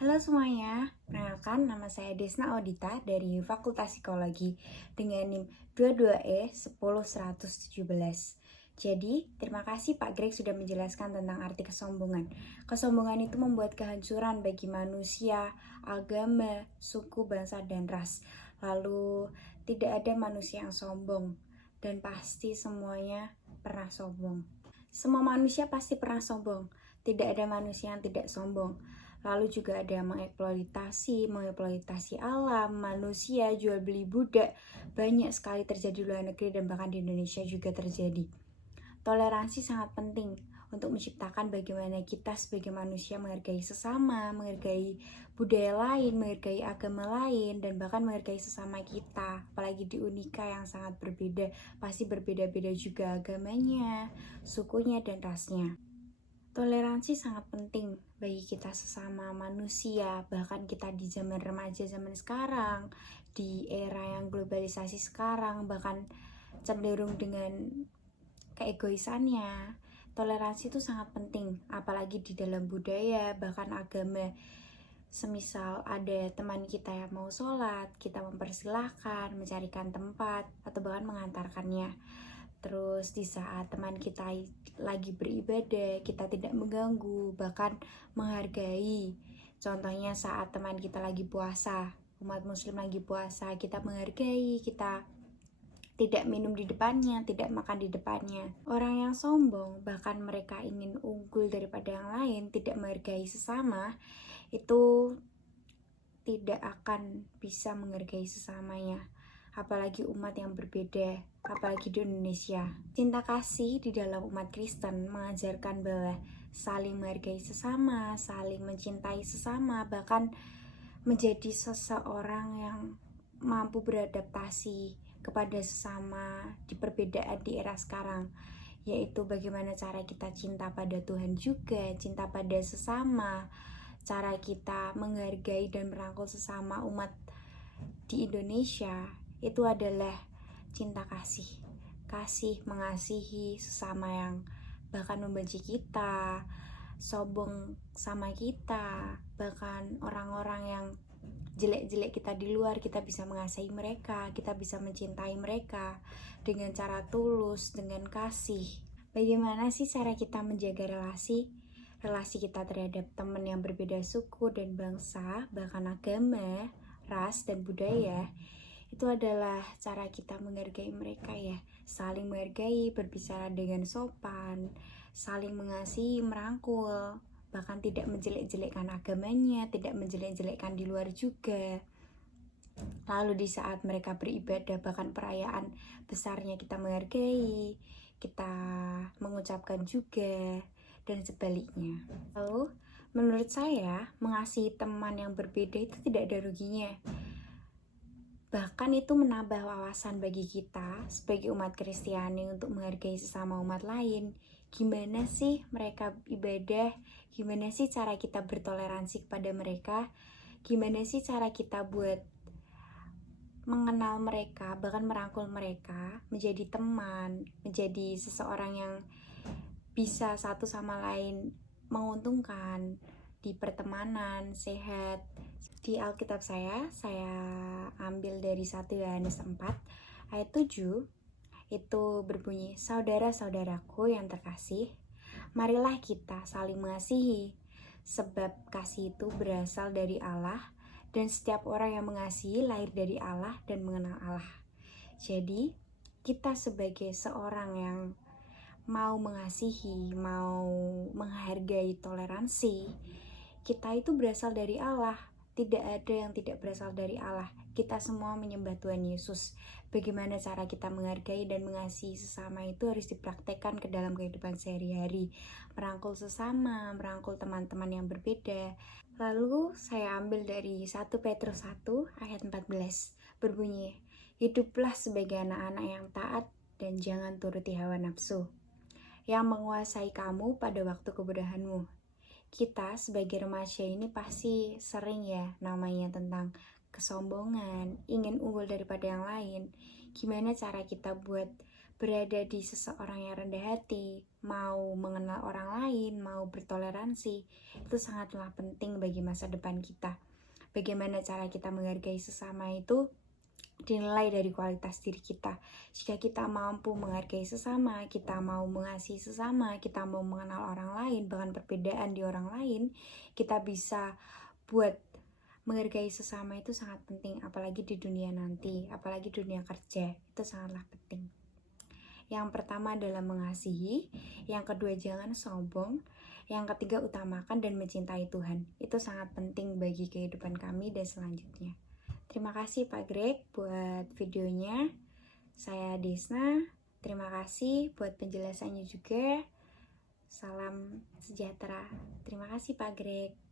Halo semuanya, perkenalkan nama saya Desna Audita dari Fakultas Psikologi dengan NIM 22E10117. Jadi, terima kasih Pak Greg sudah menjelaskan tentang arti kesombongan. Kesombongan itu membuat kehancuran bagi manusia, agama, suku, bangsa, dan ras. Lalu, tidak ada manusia yang sombong, dan pasti semuanya pernah sombong. Semua manusia pasti pernah sombong, tidak ada manusia yang tidak sombong. Lalu juga ada yang mengeksploitasi alam, manusia, jual beli budak. Banyak sekali terjadi di luar negeri dan bahkan di Indonesia juga terjadi. Toleransi sangat penting untuk menciptakan bagaimana kita sebagai manusia menghargai sesama, menghargai budaya lain, menghargai agama lain, dan bahkan menghargai sesama kita. Apalagi di Unika yang sangat berbeda, pasti berbeda-beda juga agamanya, sukunya, dan rasnya. Toleransi sangat penting bagi kita sesama manusia, bahkan kita di zaman remaja zaman sekarang, di era yang globalisasi sekarang, bahkan cenderung dengan keegoisannya. Toleransi itu sangat penting, apalagi di dalam budaya, bahkan agama. Semisal ada teman kita yang mau sholat, kita mempersilahkan, mencarikan tempat, atau bahkan mengantarkannya. Terus di saat teman kita lagi beribadah, kita tidak mengganggu, bahkan menghargai. Contohnya saat teman kita lagi puasa, umat muslim lagi puasa, kita menghargai, kita tidak minum di depannya, tidak makan di depannya. Orang yang sombong, bahkan mereka ingin unggul daripada yang lain, tidak menghargai sesama, itu tidak akan bisa menghargai sesamanya. Apalagi umat yang berbeda, apalagi di Indonesia. Cinta kasih di dalam umat Kristen mengajarkan bahwa saling menghargai sesama, saling mencintai sesama, bahkan menjadi seseorang yang mampu beradaptasi kepada sesama di perbedaan di era sekarang, yaitu bagaimana cara kita cinta pada Tuhan juga, cinta pada sesama, cara kita menghargai dan merangkul sesama umat di Indonesia. Itu adalah cinta kasih, kasih mengasihi sesama yang bahkan membenci kita, sombong sama kita, bahkan orang-orang yang jelek-jelek kita di luar, kita bisa mengasihi mereka, kita bisa mencintai mereka dengan cara tulus, dengan kasih. Bagaimana sih cara kita menjaga relasi kita terhadap teman yang berbeda suku dan bangsa, bahkan agama, ras, dan budaya? Itu adalah cara kita menghargai mereka ya, saling menghargai, berbicara dengan sopan, saling mengasihi, merangkul, bahkan tidak menjelek-jelekkan agamanya, tidak menjelek-jelekkan di luar juga. Lalu di saat mereka beribadah, bahkan perayaan besarnya kita menghargai, kita mengucapkan juga, dan sebaliknya. Lalu menurut saya, mengasihi teman yang berbeda itu tidak ada ruginya. Bahkan itu menambah wawasan bagi kita sebagai umat Kristiani untuk menghargai sesama umat lain. Gimana sih mereka ibadah? Gimana sih cara kita bertoleransi kepada mereka? Gimana sih cara kita buat mengenal mereka, bahkan merangkul mereka, menjadi teman, menjadi seseorang yang bisa satu sama lain menguntungkan di pertemanan, sehat. Di Alkitab saya ambil dari 1 Yohanes 4 ayat 7, itu berbunyi, "Saudara-saudaraku yang terkasih, marilah kita saling mengasihi, sebab kasih itu berasal dari Allah, dan setiap orang yang mengasihi lahir dari Allah dan mengenal Allah." Jadi, kita sebagai seorang yang mau mengasihi, mau menghargai toleransi, kita itu berasal dari Allah. Tidak ada yang tidak berasal dari Allah. Kita semua menyembah Tuhan Yesus. Bagaimana cara kita menghargai dan mengasihi sesama itu harus dipraktekkan ke dalam kehidupan sehari-hari. Merangkul sesama, merangkul teman-teman yang berbeda. Lalu saya ambil dari 1 Petrus 1 ayat 14. Berbunyi, "Hiduplah sebagai anak-anak yang taat dan jangan turuti hawa nafsu yang menguasai kamu pada waktu kebodohanmu." Kita sebagai remaja ini pasti sering ya namanya tentang kesombongan, ingin unggul daripada yang lain. Gimana cara kita buat berada di seseorang yang rendah hati, mau mengenal orang lain, mau bertoleransi, itu sangatlah penting bagi masa depan kita. Bagaimana cara kita menghargai sesama itu dinilai dari kualitas diri kita. Jika kita mampu menghargai sesama, kita mau mengasihi sesama, kita mau mengenal orang lain, bahkan perbedaan di orang lain, kita bisa buat menghargai sesama itu sangat penting, apalagi di dunia nanti, apalagi dunia kerja, itu sangatlah penting. Yang pertama adalah mengasihi, yang kedua jangan sombong, yang ketiga utamakan dan mencintai Tuhan. Itu sangat penting bagi kehidupan kami dan selanjutnya. Terima kasih Pak Greg buat videonya. Saya Desna, terima kasih buat penjelasannya juga. Salam sejahtera. Terima kasih Pak Greg.